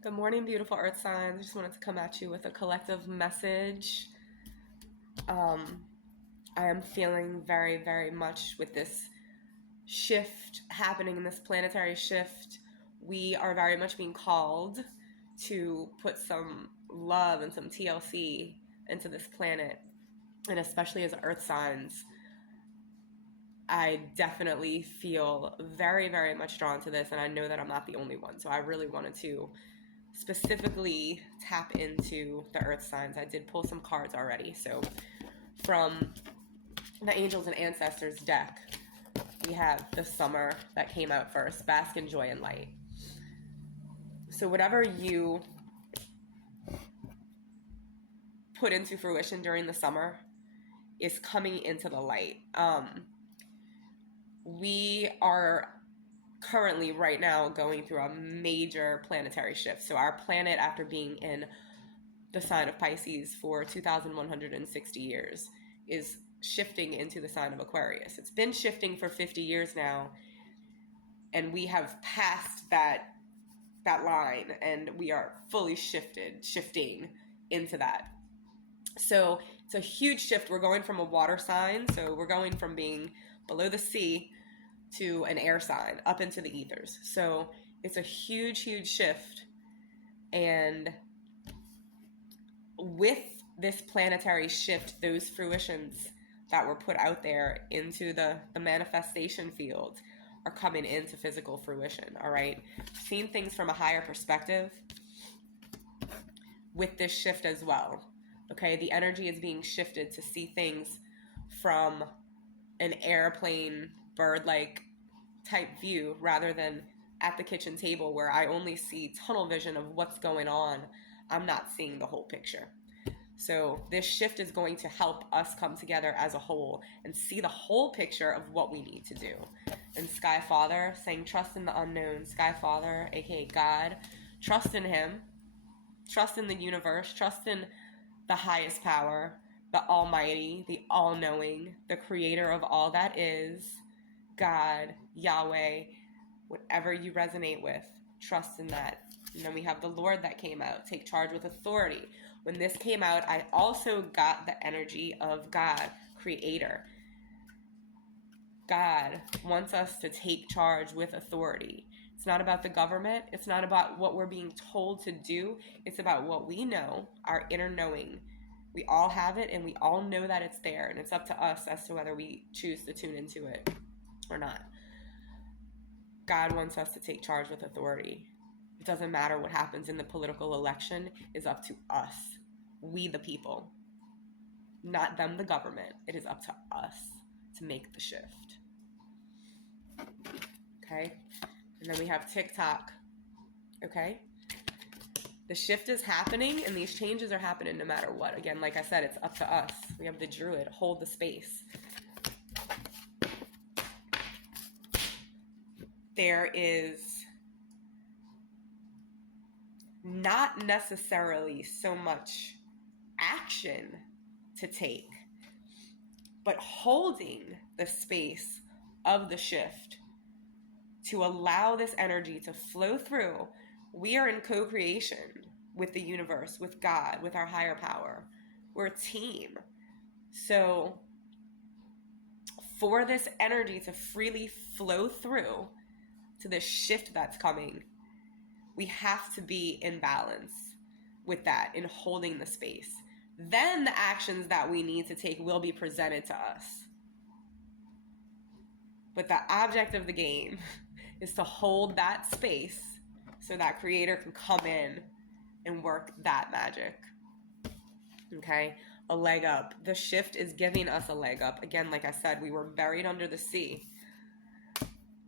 Good morning, beautiful earth signs. I just wanted to come at you with a collective message. I am feeling very, very much with this shift happening in this planetary shift. We are very much being called to put some love and some TLC into this planet, and especially as earth signs. I definitely feel very, very much drawn to this, and I know that I'm not the only one. So I really wanted to specifically tap into the earth signs. I did pull some cards already. So from the Angels and Ancestors deck, we have the summer that came out first, Bask in Joy and Light. So whatever you put into fruition during the summer is coming into the light. We are currently right now going through a major planetary shift. So our planet, after being in the sign of Pisces for 2,160 years, is shifting into the sign of Aquarius. It's been shifting for 50 years now, and we have passed that line, and we are fully shifting into that. So it's a huge shift. We're going from a water sign, so we're going from being below the sea to an air sign up into the ethers. So it's a huge, huge shift. And with this planetary shift, those fruitions that were put out there into the manifestation field are coming into physical fruition. All right. Seeing things from a higher perspective with this shift as well. Okay. The energy is being shifted to see things from an airplane, bird like type view rather than at the kitchen table where I only see tunnel vision of what's going on. I'm not seeing the whole picture. So this shift is going to help us come together as a whole and see the whole picture of what we need to do. And Sky Father saying, trust in the unknown. Sky Father, aka God, trust in Him, trust in the universe, trust in the highest power, the Almighty, the all-knowing, the creator of all that is, God, Yahweh, whatever you resonate with, trust in that. And then we have the Lord that came out, take charge with authority. When this came out, I also got the energy of God, creator. God wants us to take charge with authority. It's not about the government. It's not about what we're being told to do. It's about what we know, our inner knowing. We all have it, and we all know that it's there, and it's up to us as to whether we choose to tune into it or not. God wants us to take charge with authority. It doesn't matter what happens in the political election. It's up to us, we the people, not them, the government. It is up to us to make the shift. Okay? And then we have TikTok. Okay? The shift is happening, and these changes are happening no matter what. Again, like I said, it's up to us. We have the Druid, hold the space. There is not necessarily so much action to take, but holding the space of the shift to allow this energy to flow through. We are in co-creation with the universe, with God, with our higher power. We're a team. So for this energy to freely flow through to this shift that's coming, we have to be in balance with that, in holding the space. Then the actions that we need to take will be presented to us. But the object of the game is to hold that space so that creator can come in and work that magic. Okay? A leg up. The shift is giving us a leg up. Again, like I said, we were buried under the sea.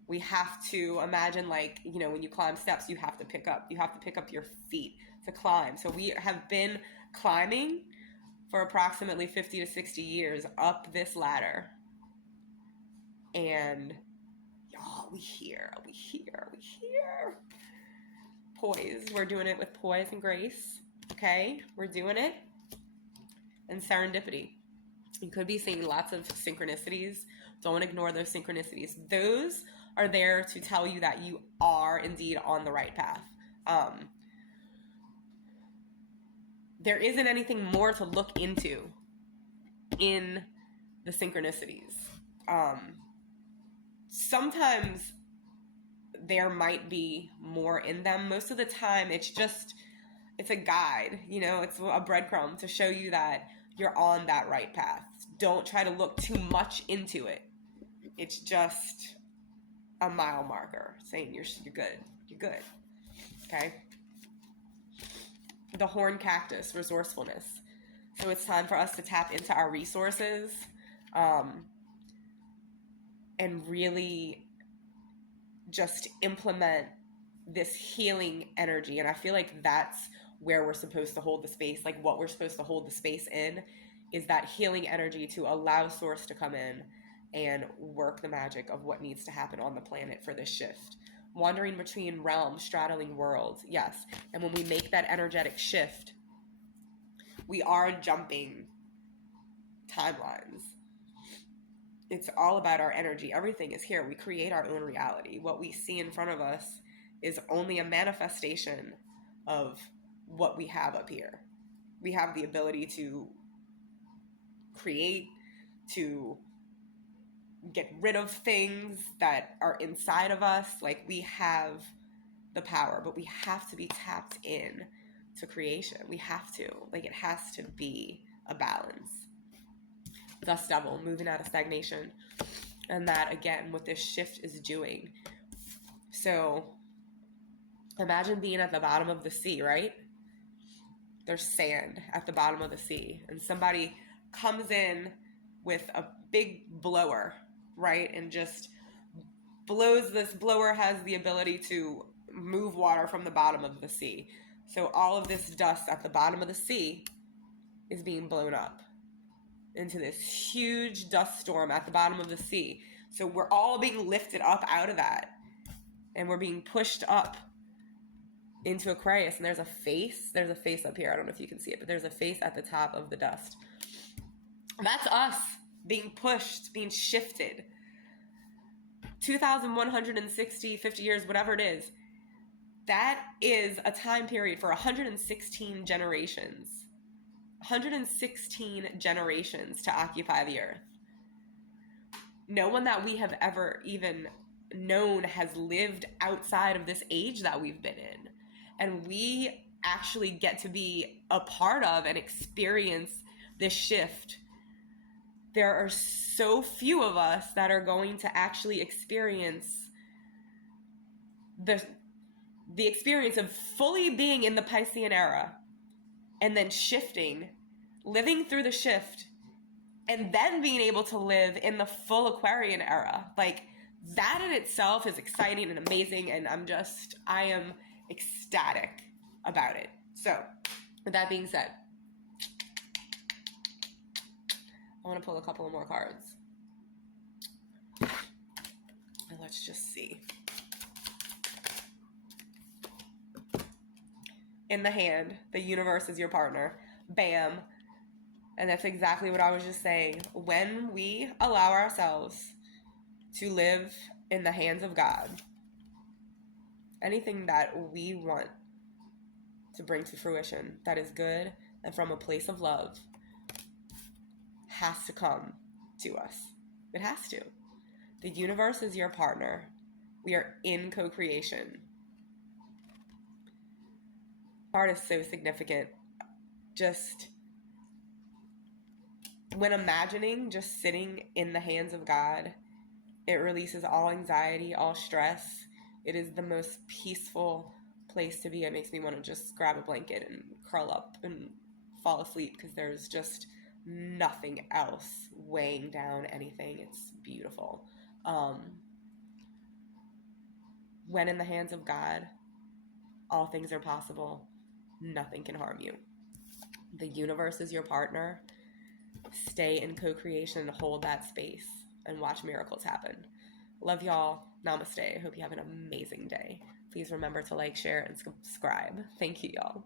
We have to imagine, like, when you climb steps, you have to pick up your feet to climb. So we have been climbing for approximately 50 to 60 years up this ladder. And y'all, we here. Poise. We're doing it with poise and grace. Okay? We're doing it. And serendipity. You could be seeing lots of synchronicities. Don't ignore those synchronicities. Those are there to tell you that you are indeed on the right path. there isn't anything more to look into in the synchronicities. Sometimes there might be more in them. Most of the time, it's a guide, it's a breadcrumb to show you that you're on that right path. Don't try to look too much into it. It's just a mile marker saying you're good. Okay. The horn cactus, resourcefulness. So it's time for us to tap into our resources, and really just implement this healing energy. And I feel like that's where we're supposed to hold the space. Like, what we're supposed to hold the space in is that healing energy to allow source to come in and work the magic of what needs to happen on the planet for this shift. Wandering between realms, straddling worlds, yes. And when we make that energetic shift, we are jumping timelines. It's all about our energy. Everything is here. We create our own reality. What we see in front of us is only a manifestation of what we have up here. We have the ability to create, to get rid of things that are inside of us. Like, we have the power, but we have to be tapped in to creation. We have to. Like, it has to be a balance. Dust Devil, moving out of stagnation. And that, again, what this shift is doing. So imagine being at the bottom of the sea, right? There's sand at the bottom of the sea. And somebody comes in with a big blower, right? And just blows. This blower has the ability to move water from the bottom of the sea. So all of this dust at the bottom of the sea is being blown up into this huge dust storm at the bottom of the sea. So we're all being lifted up out of that. And we're being pushed up into Aquarius. And there's a face up here. I don't know if you can see it, but there's a face at the top of the dust. That's us being pushed, being shifted. 2,160, 50 years, whatever it is. That is a time period for 116 generations. 116 generations to occupy the earth. No one that we have ever even known has lived outside of this age that we've been in. And we actually get to be a part of and experience this shift. There are so few of us that are going to actually experience the experience of fully being in the Piscean era and then shifting, living through the shift, and then being able to live in the full Aquarian era. Like, that in itself is exciting and amazing, and I am ecstatic about it. So, with that being said, I want to pull a couple of more cards. And let's just see. In the hand, the universe is your partner. Bam. And that's exactly what I was just saying. When we allow ourselves to live in the hands of God, anything that we want to bring to fruition that is good and from a place of love has to come to us. It has to. The universe is your partner. We are in co-creation. Part is so significant. Just when imagining just sitting in the hands of God, it releases all anxiety, all stress. It is the most peaceful place to be. It makes me want to just grab a blanket and curl up and fall asleep because there's just nothing else weighing down anything. It's beautiful. When in the hands of God, all things are possible. Nothing can harm you. The universe is your partner. Stay in co-creation and hold that space and watch miracles happen. Love y'all. Namaste. I hope you have an amazing day. Please remember to like, share, and subscribe. Thank you, y'all.